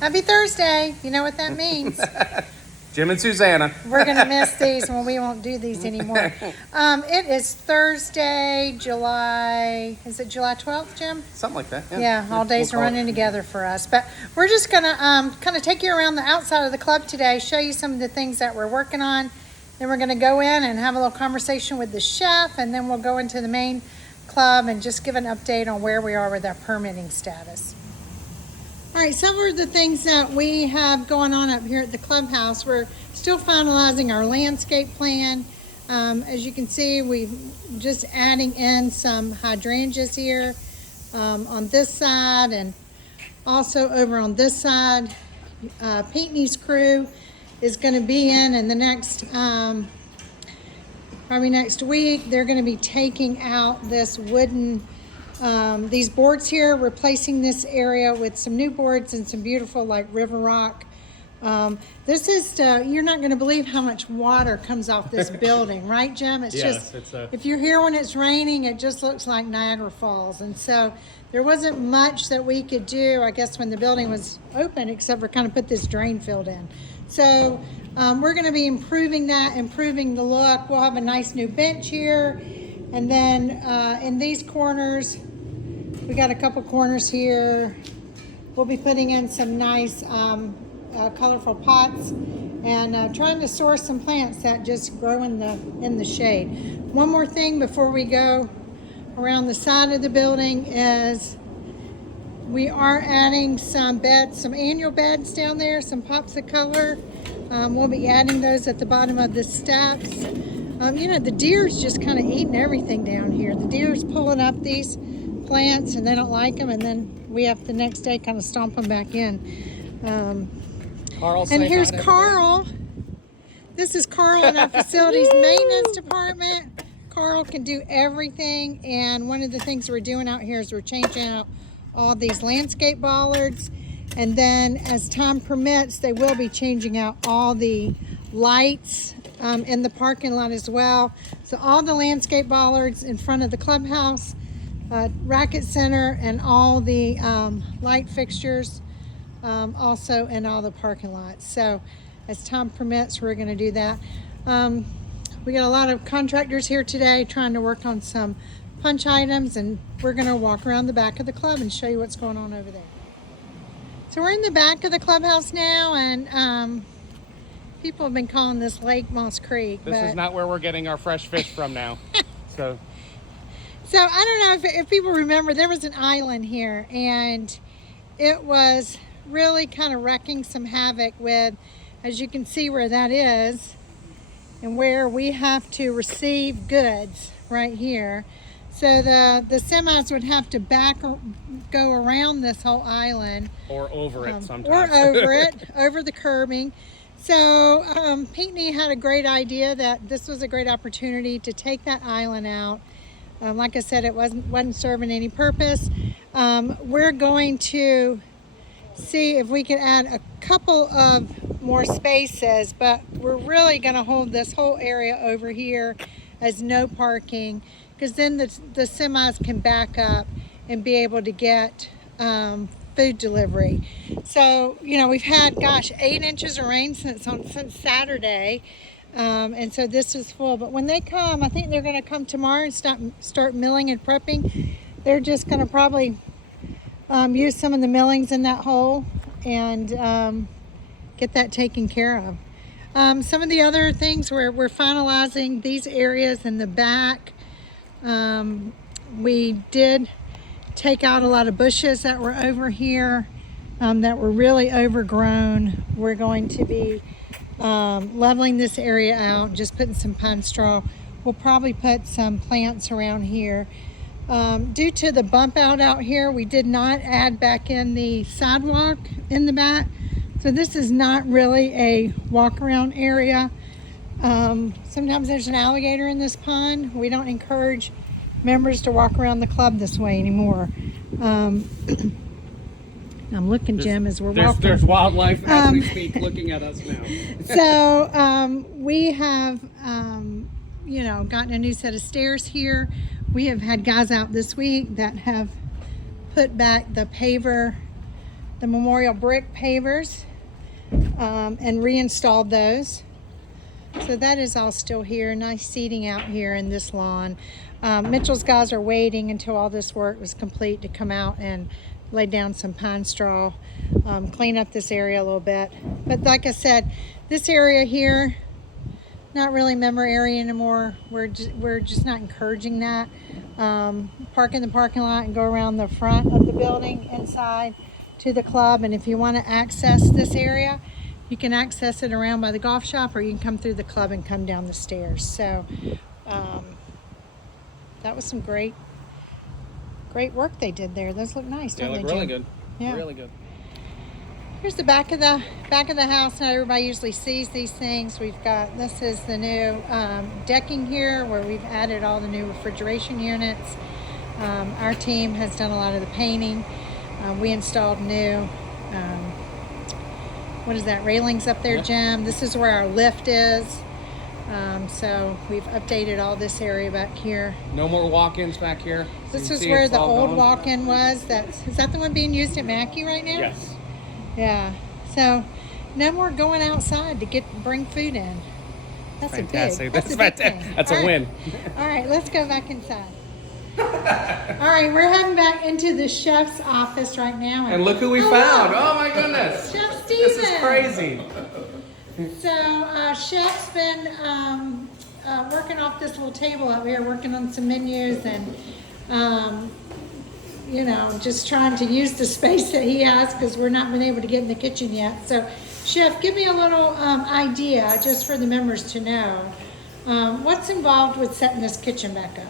Happy Thursday. You know what that means. Jim and Susanna. We're going to miss these when we won't do these anymore. It is Thursday, is it July 12th, Jim? Something like that. Yeah, all days are running together for us. But we're just going to kind of take you around the outside of the club today, show you some of the things that we're working on. Then we're going to go in and have a little conversation with the chef, and then we'll go into the main club and just give an update on where we are with our permitting status. All right, some of the things that we have going on up here at the clubhouse, we're still finalizing our landscape plan. As you can see, we're just adding in some hydrangeas here on this side, and also over on this side. Pinckney's crew is going to be in the next, probably next week. They're going to be taking out this wooden these boards here, replacing this area with some new boards and some beautiful like river rock. This is, you're not going to believe how much water comes off this building, right, Jim? It's yes, just, if you're here when it's raining, it just looks like Niagara Falls. And so there wasn't much that we could do, I guess, when the building was open, except for kind of put this drain field in. So we're going to be improving that, improving the look. We'll have a nice new bench here. And then in these corners, we got a couple corners here. We'll be putting in some nice colorful pots and trying to source some plants that just grow in the shade. One more thing before we go around the side of the building is we are adding some beds, some annual beds down there, some pops of color. We'll be adding those at the bottom of the steps. You know, the deer's just kind of eating everything down here. The deer's pulling up these plants and they don't like them, and then we have the next day kind of stomp them back in. Carl, and here's Carl. This is Carl in our facilities maintenance department. Carl can do everything, and one of the things we're doing out here is we're changing out all these landscape bollards, and then as time permits, they will be changing out all the lights in the parking lot as well. So all the landscape bollards in front of the clubhouse, racket center, and all the light fixtures also in all the parking lots. So as time permits, we're going to do that. We got a lot of contractors here today trying to work on some punch items, and we're going to walk around the back of the club and show you what's going on over there. So we're in the back of the clubhouse now, and people have been calling this Lake Moss Creek. This is not where we're getting our fresh fish from now. So I don't know if people remember, there was an island here, and it was really kind of wrecking some havoc with, as you can see where that is, and where we have to receive goods right here. So the semis would have to go around this whole island. Or over it sometimes. Or over it, over the curbing. So Pinckney had a great idea that this was a great opportunity to take that island out. Like I said, it wasn't serving any purpose. We're going to see if we can add a couple of more spaces, but we're really going to hold this whole area over here as no parking, because then the semis can back up and be able to get food delivery. So, you know, we've had, 8 inches of rain since Saturday. And so this is full, but when they come, I think they're going to come tomorrow and start milling and prepping. They're just going to probably use some of the millings in that hole and get that taken care of. Some of the other things, we're finalizing these areas in the back. We did take out a lot of bushes that were over here that were really overgrown. We're going to be leveling this area out, just putting some pine straw. We'll probably put some plants around here. Due to the bump out here, we did not add back in the sidewalk in the back. So this is not really a walk around area. Sometimes there's an alligator in this pond. We don't encourage members to walk around the club this way anymore. I'm looking, Jim, as we're walking. There's wildlife as we speak looking at us now. So we have, gotten a new set of stairs here. We have had guys out this week that have put back the paver the memorial brick pavers and reinstalled those. So that is all still here. Nice seating out here in this lawn. Mitchell's guys are waiting until all this work was complete to come out and lay down some pine straw, clean up this area a little bit. But like I said, this area here, not really member area anymore. We're just not encouraging that. Park in the parking lot and go around the front of the building inside to the club. And if you want to access this area, you can access it around by the golf shop, or you can come through the club and come down the stairs. So that was some great work they did there. Those look nice, don't they, look really Jim? good. Yeah. Really good. Here's the back of the house. Not everybody usually sees these things. This is the new decking here, where we've added all the new refrigeration units. Our team has done a lot of the painting. We installed new railings up there, Jim. This is where our lift is. So we've updated all this area back here. No more walk-ins back here. This is where the old walk-in was. Is that the one being used at Mackey right now? Yes. Yeah. So no more going outside to bring food in. That's fantastic. a big thing. That's a win. All right, let's go back inside. All right, we're heading back into the chef's office right now. And look who we found. Oh my goodness. Chef Steven. This is crazy. So Chef's been working off this little table out here, working on some menus and just trying to use the space that he has, because we're not been able to get in the kitchen yet. So Chef, give me a little idea, just for the members to know, what's involved with setting this kitchen back up?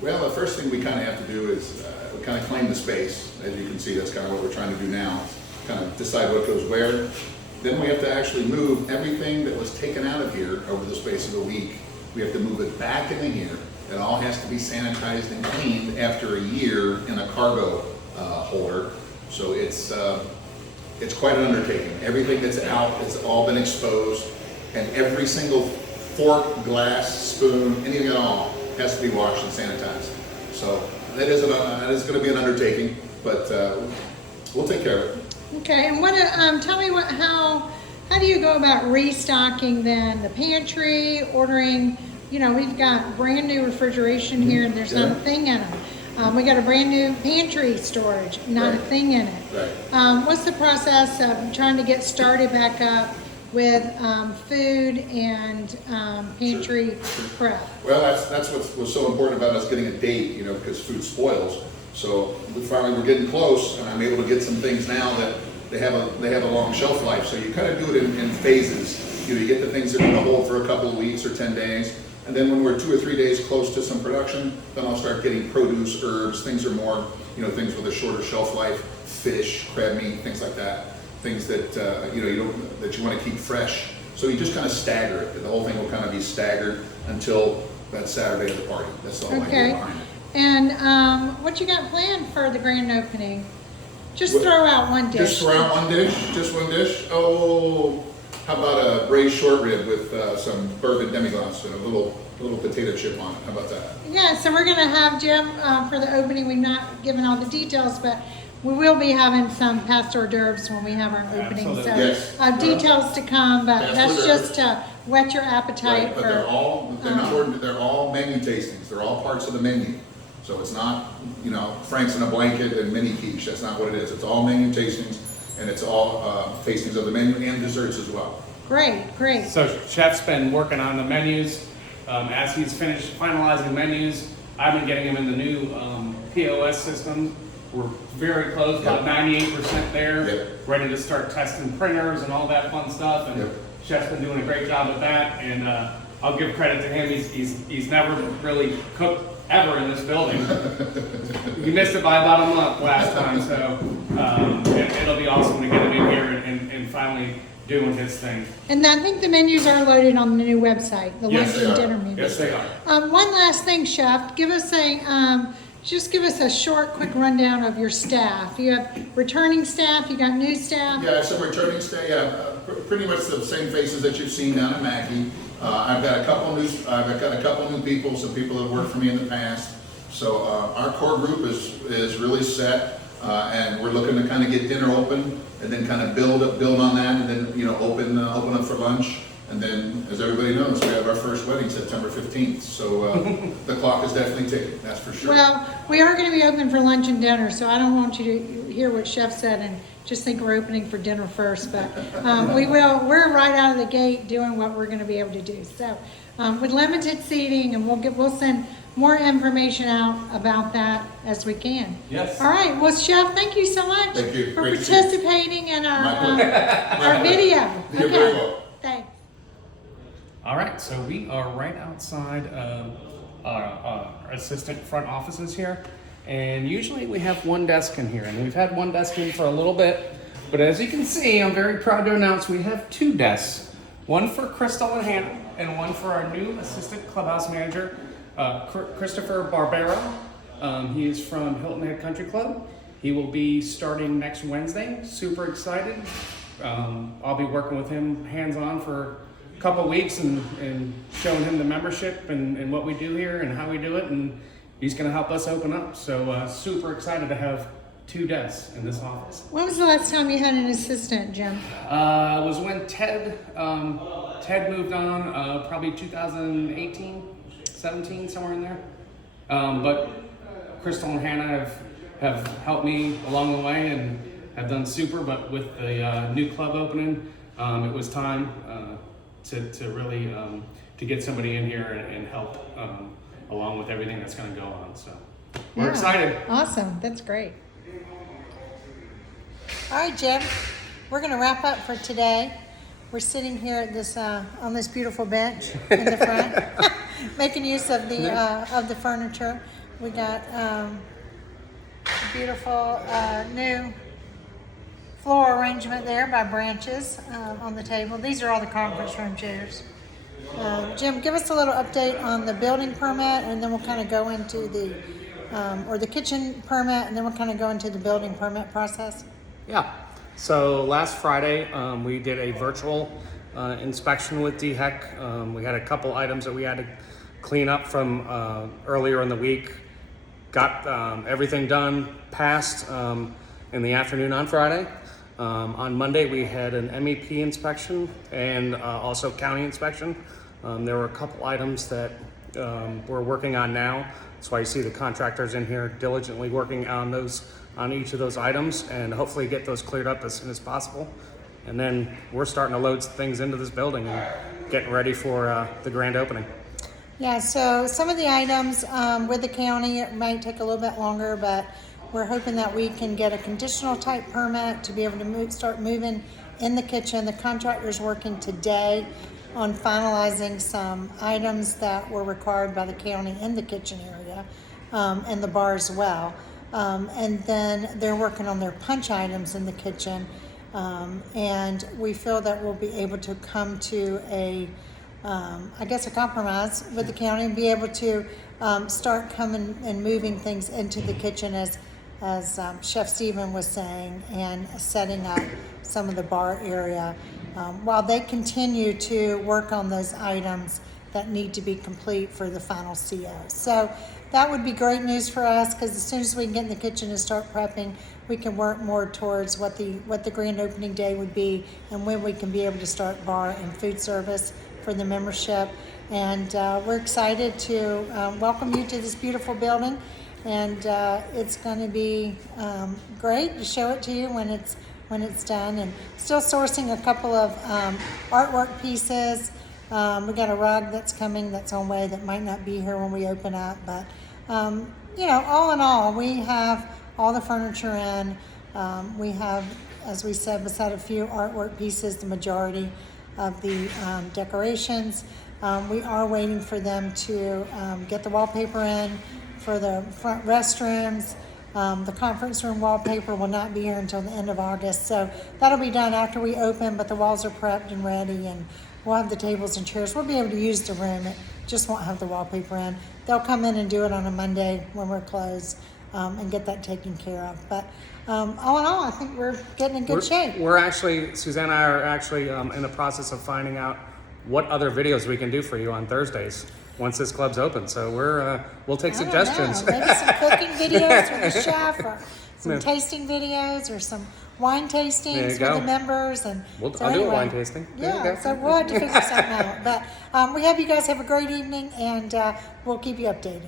Well, the first thing we kind of have to do is we kind of claim the space. As you can see, that's kind of what we're trying to do now, kind of decide what goes where. Then we have to actually move everything that was taken out of here over the space of a week. We have to move it back into here. It all has to be sanitized and cleaned after a year in a cargo holder. So it's quite an undertaking. Everything that's out has all been exposed, and every single fork, glass, spoon, anything at all has to be washed and sanitized. So that is going to be an undertaking, but we'll take care of it. Okay, and what? Tell me how do you go about restocking then the pantry? Ordering, we've got brand new refrigeration here, and there's not a thing in them. We got a brand new pantry storage, not a thing in it. Right. What's the process of trying to get started back up with food and pantry prep? Well, that's what was so important about us getting a date, because food spoils. So we're getting close, and I'm able to get some things now that they have a long shelf life. So you kind of do it in phases. You get the things that are going to hold for a couple of weeks or 10 days, and then when we're 2 or 3 days close to some production, then I'll start getting produce, herbs, things are more, things with a shorter shelf life, fish, crab meat, things like that. Things that that you want to keep fresh. So you just kind of stagger it. The whole thing will kind of be staggered until that Saturday of the party. That's the whole idea behind it. And what you got planned for the grand opening? Just throw out one dish. Just throw out one dish? Just one dish? Oh, how about a braised short rib with some bourbon demi-glace and a little potato chip on it? How about that? Yeah, so we're going to have Jim for the opening. We've not given all the details, but we will be having some past hors d'oeuvres when we have our opening. Absolutely. So Yes. details to come, but Past that's hors just to whet your appetite. Right, but they're all menu tastings. They're all parts of the menu. So it's not, Frank's in a blanket and mini quiche. That's not what it is. It's all menu tastings, and it's all tastings of the menu and desserts as well. Great. So Chef's been working on the menus. As he's finished finalizing menus, I've been getting him in the new POS system. We're very close, about 98% there, ready to start testing printers and all that fun stuff. And Chef's been doing a great job with that. And I'll give credit to him. He's never really cooked ever in this building. He missed it by about a month last time, so it'll be awesome to get him in here and finally doing his thing. And I think the menus are loaded on the new website, the Yes, lunch and dinner menu. Yes, they are. One last thing, Chef. Give us a short, quick rundown of your staff. You have returning staff, you got new staff? Yeah, some returning staff, pretty much the same faces that you've seen down at Mackey. I've got a couple new people, some people that have worked for me in the past. So our core group is really set. And we're looking to kind of get dinner open and then kind of build on that and then, you know, open up for lunch. And then, as everybody knows, we have our first wedding September 15th. So the clock is definitely ticking, that's for sure. Well, we are going to be open for lunch and dinner, so I don't want you to hear what Chef said and just think we're opening for dinner first. But we're right out of the gate doing what we're going to be able to do. So with limited seating, and we'll send more information out about that as we can. Yes. All right. Well, Chef, thank you so much Thank you. for Great to see you. participating in our video. You're very welcome. Thanks. All right, so we are right outside of our assistant front offices here. And usually we have one desk in here, and we've had one desk in for a little bit. But as you can see, I'm very proud to announce we have two desks. One for Crystal and Hannah, and one for our new assistant clubhouse manager, Christopher Barbero. He is from Hilton Head Country Club. He will be starting next Wednesday. Super excited. I'll be working with him hands-on for a couple weeks and showing him the membership and what we do here and how we do it. And he's going to help us open up. So super excited to have two desks in this office. When was the last time you had an assistant, Jim? It was when Ted moved on, probably 2018, 17, somewhere in there. But Crystal and Hannah have helped me along the way and have done super. But with the new club opening, it was time to really to get somebody in here and help along with everything that's going to go on. So we're excited. Awesome. That's great. All right, Jim, we're going to wrap up for today. We're sitting here at this on this beautiful bench in the front, making use of the furniture. We got a beautiful new floor arrangement there by branches on the table. These are all the conference room chairs. Jim, give us a little update on the building permit, and then we'll kind of go into the kitchen permit, and then we'll kind of go into the building permit process. Yeah. So last Friday, we did a virtual inspection with DHEC. We had a couple items that we had to clean up from earlier in the week. Got everything done, passed in the afternoon on Friday. On Monday, we had an MEP inspection and also county inspection. There were a couple items that we're working on now. That's why you see the contractors in here diligently working on each of those items, and hopefully get those cleared up as soon as possible. And then we're starting to load things into this building and getting ready for the grand opening. Yeah, so some of the items with the county, it might take a little bit longer, but we're hoping that we can get a conditional type permit to be able to start moving in the kitchen. The contractor's working today on finalizing some items that were required by the county in the kitchen area and the bar as well. And then they're working on their punch items in the kitchen. And we feel that we'll be able to come to a compromise with the county and be able to start coming and moving things into the kitchen as Chef Stephen was saying, and setting up some of the bar area while they continue to work on those items that need to be complete for the final CO. So that would be great news for us, because as soon as we can get in the kitchen and start prepping, we can work more towards what the grand opening day would be and when we can be able to start bar and food service for the membership. And we're excited to welcome you to this beautiful building, and it's going to be great to show it to you when it's done. And still sourcing a couple of artwork pieces. We got a rug that's coming that's on way that might not be here when we open up, but all in all, we have all the furniture in. We have, as we said, beside a few artwork pieces, the majority of the decorations. We are waiting for them to get the wallpaper in for the front restrooms. The conference room wallpaper will not be here until the end of August, so that'll be done after we open, but the walls are prepped and ready, and we'll have the tables and chairs. We'll be able to use the room. It just won't have the wallpaper in. They'll come in and do it on a Monday when we're closed and get that taken care of. But all in all, I think we're getting in good shape. We're actually, Suzanne and I are actually in the process of finding out what other videos we can do for you on Thursdays once this club's open. So we'll take suggestions. Maybe some cooking videos with the chef, or some Yeah. tasting videos or some wine There you tastings go. with the members. And I'll do a anyway, wine tasting. There you Yeah, go. so we'll have to figure something out. But we hope you guys have a great evening, and we'll keep you updated.